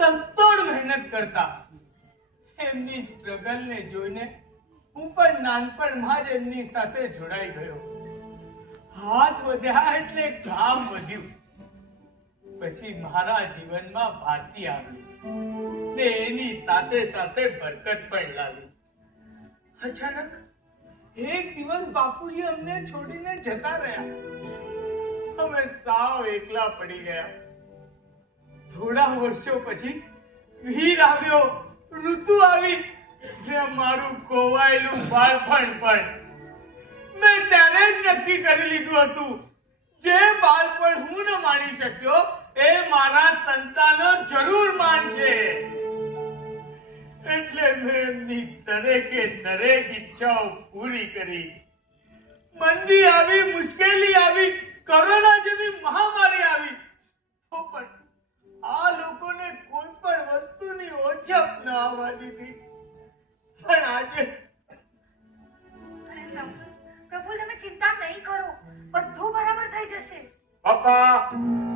તનતોડ મહેનત કરતા. એમની સ્ટ્રગલ ને જોઈને હું પણ નાનપણમાં જ એમની સાથે જોડાઈ ગયો. હાથ વધ્યા એટલે કામ વધ્યું. પછી મારા જીવનમાં ભારતી આવી ને એની સાથે સાથે બરકત પણ લાવી. અચાનક એક દિવસ બાપુજી અમને છોડીને જતા રહ્યા. અમે સાવ એકલા પડી ગયા. થોડા વર્ષો પછી વીર આવ્યો, ઋતુ આવી ને મારું ખોવાયેલું બાળપણ પણ. મેં ત્યારે જ નક્કી કરી લીધું હતું, જે બાળપણ હું ન માણી શક્યો એ મારા સંતાનો જરૂર માણશે. એટલે મેં એમની દરેકે દરેક ઈચ્છાઓ પૂરી કરી. મંદી આવી, મુશ્કેલી આવી, કોરોના જેવી મહામારી આવી, તો પણ આ લોકોને કોઈ પણ વસ્તુની ઓછપ ન આવવા દીધી. પણ આજે પ્રફુલ્લ, તમે ચિંતા નહીં કરો, બધું બરાબર થઈ જશે. પપ્પા